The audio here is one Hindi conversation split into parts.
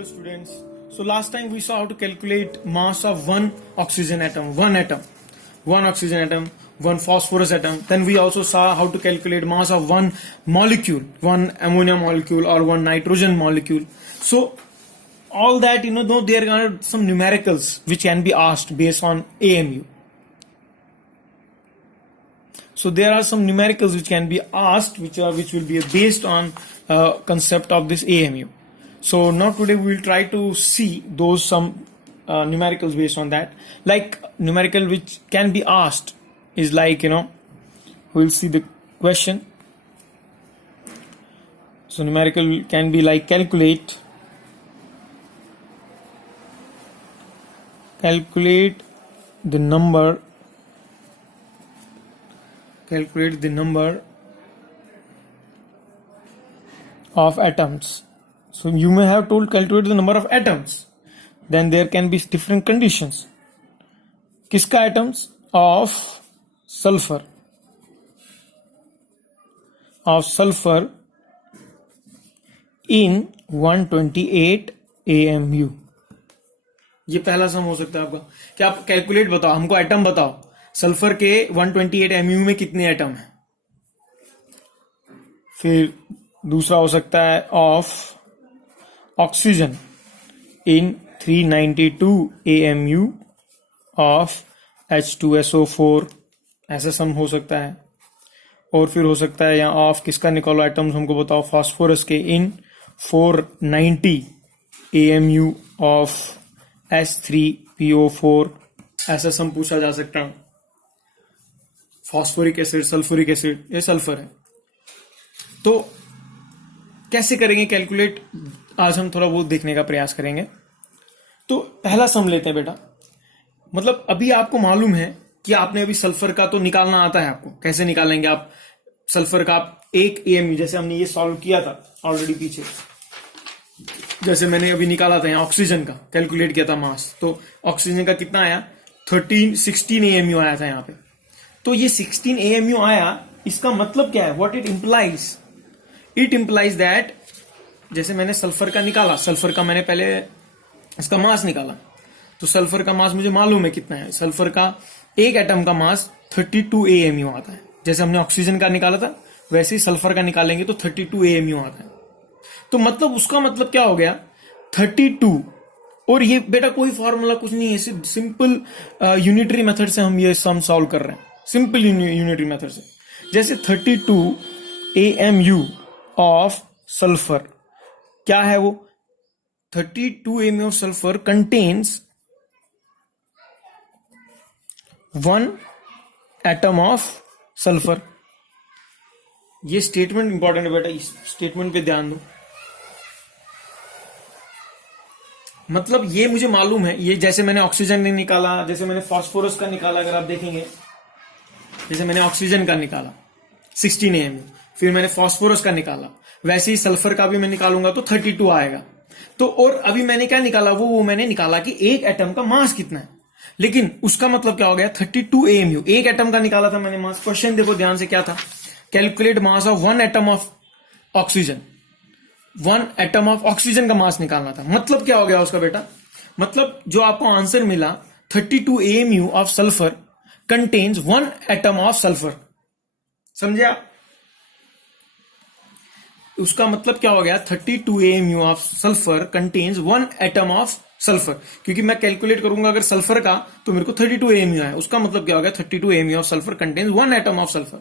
Hello students. So last time we saw how to calculate mass of one oxygen atom, one oxygen atom, one phosphorus atom. Then we also saw how to calculate mass of one molecule, one ammonia molecule or one nitrogen molecule. So all that, though there are some numericals which can be asked based on AMU. So there are some numericals which can be asked which will be based on concept of this AMU. So now today we will try to see those some numericals based on that. Like numerical which can be asked is like, we'll see the question. So numerical can be like calculate the number of atoms. So you may have told calculate the number of atoms. Then there can be different conditions. किसका atoms? Of sulfur in 128 AMU. ये पहला सम हो सकता है आपका कि आप कैलकुलेट बताओ, हमको एटम बताओ, सल्फर के 128 एमयू में कितने एटम है. फिर दूसरा हो सकता है of oxygen in 392 AMU of H2SO4, ऐसा सम हो सकता है. और फिर हो सकता है यहाँ ऑफ किसका निकालो एटम्स हमको बताओ, फास्फोरस के इन 490 AMU ऑफ H3PO4, ऐसा सम पूछा जा सकता है. फॉस्फोरिक एसिड, सल्फ्यूरिक एसिड, ये सल्फर है. तो कैसे करेंगे कैलकुलेट, आज हम थोड़ा बहुत देखने का प्रयास करेंगे. तो पहला सम लेते हैं बेटा. मतलब अभी आपको मालूम है कि आपने अभी सल्फर का तो निकालना आता है आपको. कैसे निकालेंगे आप सल्फर का? आप एक AMU, जैसे हमने ये सॉल्व किया था ऑलरेडी पीछे, जैसे मैंने अभी निकाला था यहाँ ऑक्सीजन का, कैलकुलेट किया था मास. तो ऑक्सीजन का कितना आया? 16 AMU आया था यहाँ पे. तो ये 16 AMU आया, इसका मतलब क्या है? What it implies? It implies that जैसे मैंने सल्फर का निकाला, सल्फर का मैंने पहले इसका मास निकाला, तो सल्फर का मास मुझे मालूम है कितना है. सल्फर का एक एटम का मास 32 AMU आता है. जैसे हमने ऑक्सीजन का निकाला था वैसे ही सल्फर का निकालेंगे तो 32 AMU आता है. तो मतलब उसका मतलब क्या हो गया? 32. और ये बेटा कोई फॉर्मूला कुछ नहीं है, सिंपल यूनिटरी मेथड से हम ये सम सॉल्व कर रहे हैं, सिंपल यूनिटरी मेथड से. जैसे 32 AMU ऑफ सल्फर, क्या है वो? 32 AMU of sulphur contains 1 atom of sulphur. ये स्टेटमेंट इंपॉर्टेंट है बेटा, इस स्टेटमेंट पे ध्यान दो. मतलब ये मुझे मालूम है, ये जैसे मैंने ऑक्सीजन ने निकाला, जैसे मैंने फास्फोरस का निकाला, अगर आप देखेंगे जैसे मैंने ऑक्सीजन का निकाला 16 AMU, फिर मैंने फास्फोरस का निकाला, वैसे ही सल्फर का भी मैं निकालूंगा तो 32 आएगा. तो और अभी मैंने क्या निकाला? वो मैंने निकाला कि एक एटम का मास कितना है. लेकिन उसका मतलब क्या हो गया? 32 AMU, एक एटम का निकाला था मैंने मास. क्वेश्चन देखो ध्यान से, क्या था? Calculate mass of one atom of oxygen. 1 atom of oxygen का मास निकालना था. मतलब क्या हो गया उसका बेटा? मतलब जो आपको आंसर मिला 32 AMU of sulphur contains 1 atom of sulphur. समझे आप? उसका मतलब क्या हो गया? 32 AMU of sulphur contains 1 atom of sulphur. क्योंकि मैं कैलकुलेट करूंगा अगर सल्फर का तो मेरे को 32 AMU आया. उसका मतलब क्या हो गया? 32 AMU of sulphur contains 1 atom of sulphur.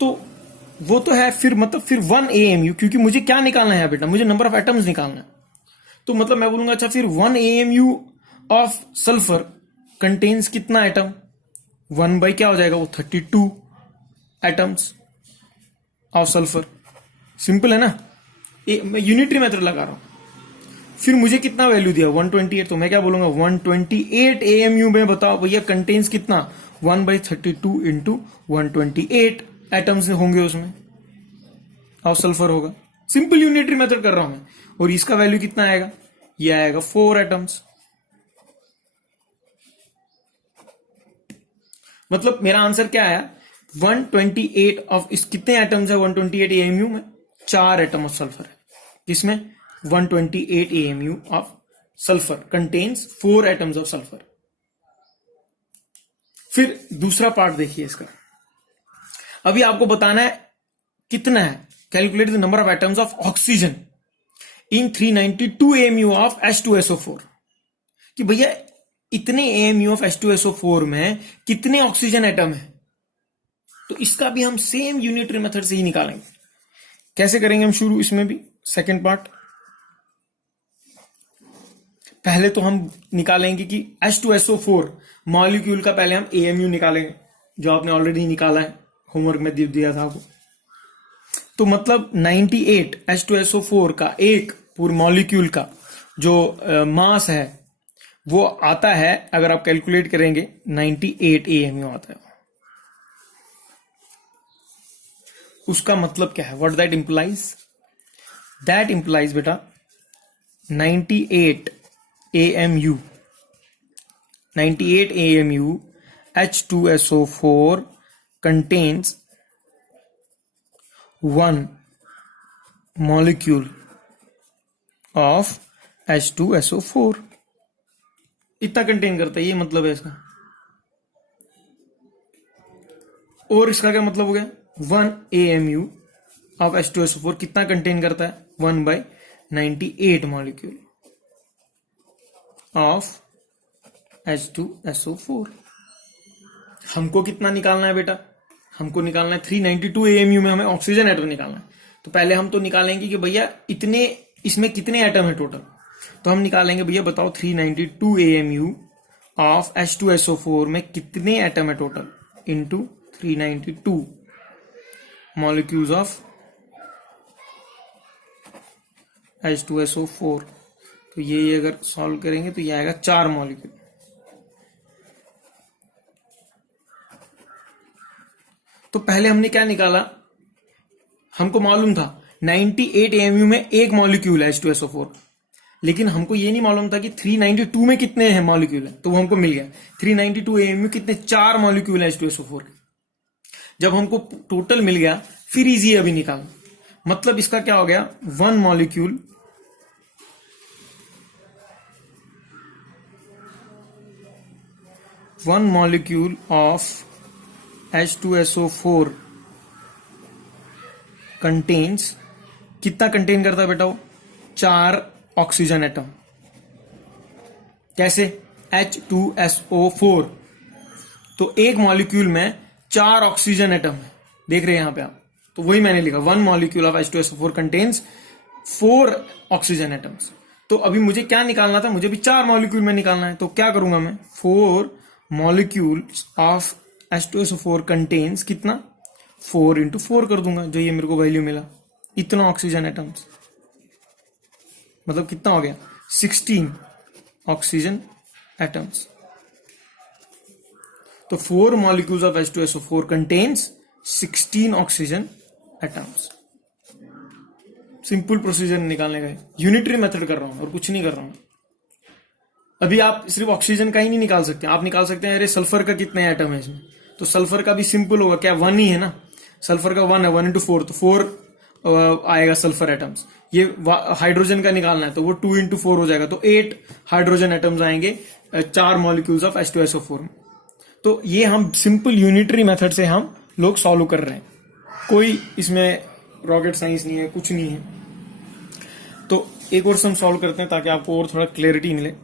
तो वो तो है. फिर मतलब फिर 1 AMU, क्योंकि मुझे क्या निकालना है बेटा? मुझे नंबर ऑफ एटम्स निकालना है. तो मतलब मैं बोलूंगा अच्छा फिर 1 AMU ऑफ सल्फर कंटेन्स कितना एटम? 1 बाई क्या हो जाएगा वो? 32 एटम्स ऑफ सल्फर. सिंपल है ना? मैं यूनिटरी मेथड लगा रहा हूं. फिर मुझे कितना वैल्यू दिया? 128. तो मैं क्या बोलूंगा? 128 AMU में बताओ भैया कंटेन्स कितना? 1 बाई 32 इंटू 128 एटम्स होंगे उसमें, और सल्फर होगा. सिंपल यूनिटरी मेथड कर रहा हूं मैं. और इसका वैल्यू कितना आएगा? ये आएगा 4 एटम्स. मतलब मेरा आंसर क्या आया? 128 ऑफ इस कितने एटम्स है 128 AMU में? 4 एटम ऑफ सल्फर है. किसमें? 128 AMU of sulphur contains 4 atoms of sulphur. फिर दूसरा पार्ट देखिए इसका। अभी आपको बताना है कितना है, calculate the number of atoms of oxygen in 392 AMU of H2SO4। कि भैया इतने AMU ऑफ H2SO4 में कितने ऑक्सीजन एटम है। तो इसका भी हम सेम यूनिटरी मेथड से ही निकालेंगे। कैसे करेंगे हम शुरू, इसमें भी सेकेंड पार्ट। पहले तो हम निकालेंगे कि H2SO4 मॉलिक्यूल का पहले हम AMU निकालेंगे, जो आपने ऑलरेडी निकाला है, होमवर्क में दिया था आपको। तो मतलब 98 H2SO4 का एक पूरे मॉलिक्यूल का जो मास है वो आता है, अगर आप कैलकुलेट करेंगे 98 AMU आता है। उसका मतलब क्या है, what that implies? That implies बेटा 98 AMU H2SO4 contains 1 molecule of H2SO4। इतना कंटेन करता है, ये मतलब है इसका। और इसका क्या मतलब हो गया, 1 AMU ऑफ H2SO4 कितना कंटेन करता है, 1/98 मॉलिक्यूल ऑफ H2SO4। हमको कितना निकालना है बेटा, हमको निकालना है 392 AMU में हमें ऑक्सीजन एटम निकालना है। तो पहले हम तो निकालेंगे कि भैया इतने, इसमें कितने एटम है टोटल। तो हम निकालेंगे भैया बताओ 392 AMU ऑफ H2SO4 में कितने एटम है total, into 392 molecules of H2SO4। तो ये अगर सॉल्व करेंगे तो ये आएगा 4 मॉलिक्यूल। तो पहले हमने क्या निकाला, हमको मालूम था 98 AMU में एक मॉलिक्यूल है H2SO4, लेकिन हमको ये नहीं मालूम था कि 392 में कितने हैं मॉलिक्यूल है। तो वो हमको मिल गया 392 AMU कितने, 4 मॉलिक्यूल है H2SO4 के। जब हमको टोटल मिल गया फिर इजी अभी निकालना, मतलब इसका क्या हो गया, 1 मॉलिक्यूल ऑफ H2SO4 कंटेन्स, कितना कंटेन करता है बेटा वो, 4 ऑक्सीजन एटम। कैसे, H2SO4, तो एक मॉलिक्यूल में 4 ऑक्सीजन एटम है, देख रहे हैं यहां पे आप। तो वही मैंने लिखा 1 molecule of H2SO4 contains 4 oxygen atoms. तो अभी मुझे क्या निकालना था, मुझे भी 4 मॉलिक्यूल में निकालना है। तो क्या करूंगा मैं, 4 मॉलिक्यूल्स ऑफ H2SO4 कंटेन्स कितना, 4 इंटू 4 कर दूंगा, जो ये मेरे को वैल्यू मिला, इतना ऑक्सीजन एटम्स। मतलब कितना हो गया, 16 ऑक्सीजन एटम्स। तो 4 molecules of H2SO4 contains 16 oxygen atoms. Simple procedure निकालने का, यूनिटरी मेथड कर रहा हूं और कुछ नहीं कर रहा हूं। अभी आप सिर्फ ऑक्सीजन का ही नहीं निकाल सकते, आप निकाल सकते हैं अरे सल्फर का कितने एटम है इसमें। तो सल्फर का भी सिंपल होगा, क्या 1 ही है ना, सल्फर का 1 है, 1 इंटू 4, तो 4 आएगा सल्फर एटम्स। ये हाइड्रोजन का निकालना है तो वो 2 इंटू 4 हो जाएगा, तो 8 हाइड्रोजन एटम्स आएंगे 4 मॉलिक्यूल्स ऑफ H2SO4 में। तो ये हम सिंपल यूनिटरी मेथड से हम लोग सॉल्व कर रहे हैं, कोई इसमें रॉकेट साइंस नहीं है, कुछ नहीं है। तो एक और हम सॉल्व करते हैं ताकि आपको और थोड़ा क्लैरिटी मिले।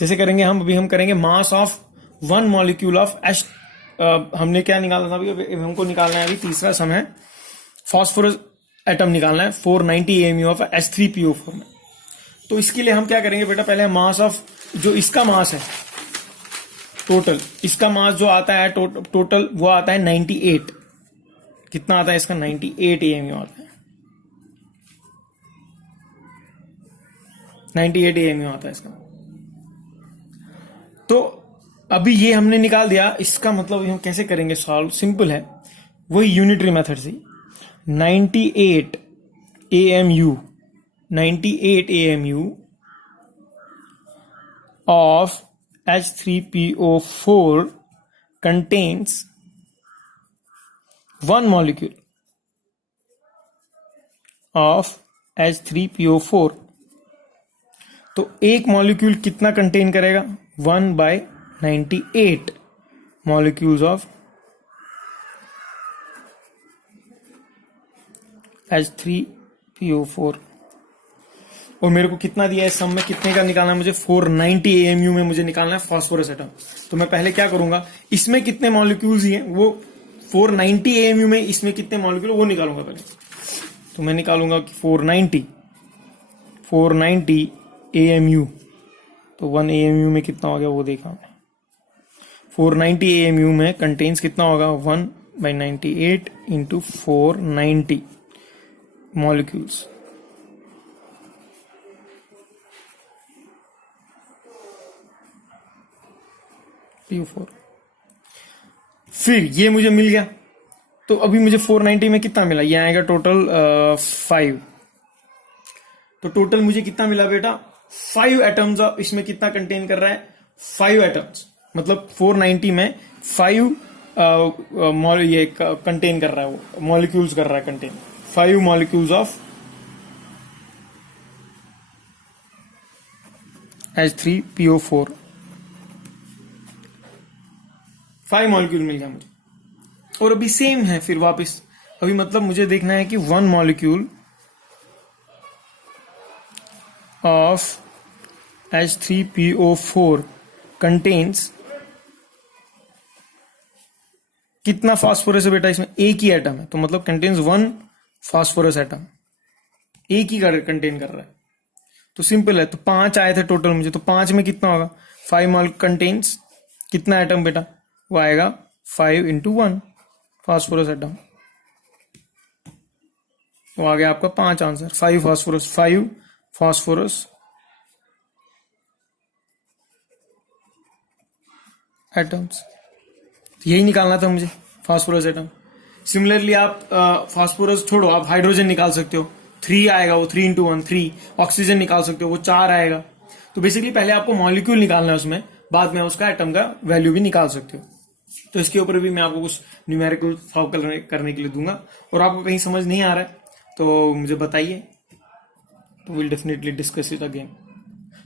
जैसे करेंगे हम, अभी हम करेंगे mass of 1 molecule of H, हमने क्या निकाला था अभी हमको निकालना है, अभी तीसरा सम है फॉस्फोरस एटम निकालना है 490 AMU ऑफ H3PO4 में। तो इसके लिए हम क्या करेंगे बेटा, पहले मास ऑफ, जो इसका मास है टोटल, इसका मास जो आता है टोटल वो आता है 98। कितना आता है इसका, 98 AMU आता है, 98 AMU आता है इसका। तो अभी ये हमने निकाल दिया, इसका मतलब हम कैसे करेंगे सॉल्व, सिंपल है, वही यूनिटरी मेथड से। 98 AMU of H3PO4 contains 1 molecule of H3PO4, तो एक मॉलिक्यूल कितना कंटेन करेगा? 1/98 मॉलिक्यूल्स ऑफ H3PO4। और मेरे को कितना दिया है सम में, कितने का निकालना है मुझे? 490 AMU में मुझे निकालना है फॉस्फोरस एटम। तो मैं पहले क्या करूंगा, इसमें कितने मॉलिक्यूल्स हैं वो 490 AMU में, इसमें कितने मॉलिक्यूल वो निकालूंगा पहले। तो मैं निकालूंगा कि 490 AMU, तो 1 AMU में कितना हो गया वो देखा मैं। 490 AMU में कंटेन्स कितना होगा? 1/98 इंटू 490 मॉलिक्यूल्स। PO4। फिर ये मुझे मिल गया, तो अभी मुझे 490 में कितना मिला? ये आएगा टोटल 5। तो टोटल मुझे कितना मिला बेटा? 5 एटम्स। इसमें कितना कंटेन कर रहा है? 5 एटम्स, मतलब 490 में 5 ये कंटेन कर रहा है, वो मॉलिक्यूल्स कर रहा है contain. 5 molecules of H3PO4, 5 molecule मिल गया मुझे। और अभी सेम है फिर वापस, अभी मतलब मुझे देखना है कि 1 मॉलिक्यूल ऑफ H3PO4 कंटेन्स कितना फास्फोरस है बेटा? इसमें एक ही एटम है, तो मतलब कंटेन्स 1 फास्फोरस एटम, एक ही कंटेन कर रहा है। तो सिंपल है, तो 5 आए थे टोटल मुझे, तो 5 में कितना होगा? 5 मॉल कंटेन्स कितना एटम बेटा? वो आएगा 5 इंटू 1 फास्फोरस एटम। तो आ गया आपका 5 आंसर। 5 फास्फोरस एटम्स, यही निकालना था मुझे, फास्फोरस एटम। सिमिलरली आप फास्फोरस छोड़ो, आप हाइड्रोजन निकाल सकते हो, 3 आएगा वो, 3 इंटू 1 3। ऑक्सीजन निकाल सकते हो, वो 4 आएगा। तो बेसिकली पहले आपको मॉलिक्यूल निकालना है उसमें, बाद में उसका एटम का वैल्यू भी निकाल सकते हो। तो इसके ऊपर भी मैं आपको कुछ न्यूमेरिकल सॉल्व करने के लिए दूंगा। और आपको कहीं समझ नहीं आ रहा है तो मुझे बताइए, तो will definitely discuss it again.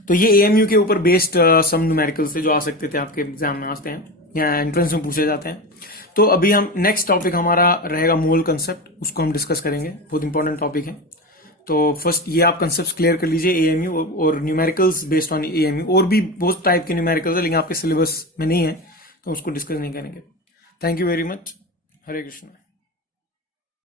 तो ये AMU के ऊपर बेस्ड सम न्यूमेरिकल्स थे जो आ सकते थे, आपके एग्जाम में आते हैं या एंट्रेंस में पूछे जाते हैं। तो अभी हम नेक्स्ट टॉपिक हमारा रहेगा मोल कंसेप्ट, उसको हम डिस्कस करेंगे, बहुत इंपॉर्टेंट टॉपिक है। तो फर्स्ट ये आप कंसेप्ट क्लियर कर लीजिए AMU और न्यूमेरिकल्स बेस्ड ऑन AMU। और भी बहुत टाइप के न्यूमेरिकल्स है, लेकिन आपके सिलेबस में नहीं है तो उसको डिस्कस नहीं करेंगे। Thank you very much. Hare Krishna.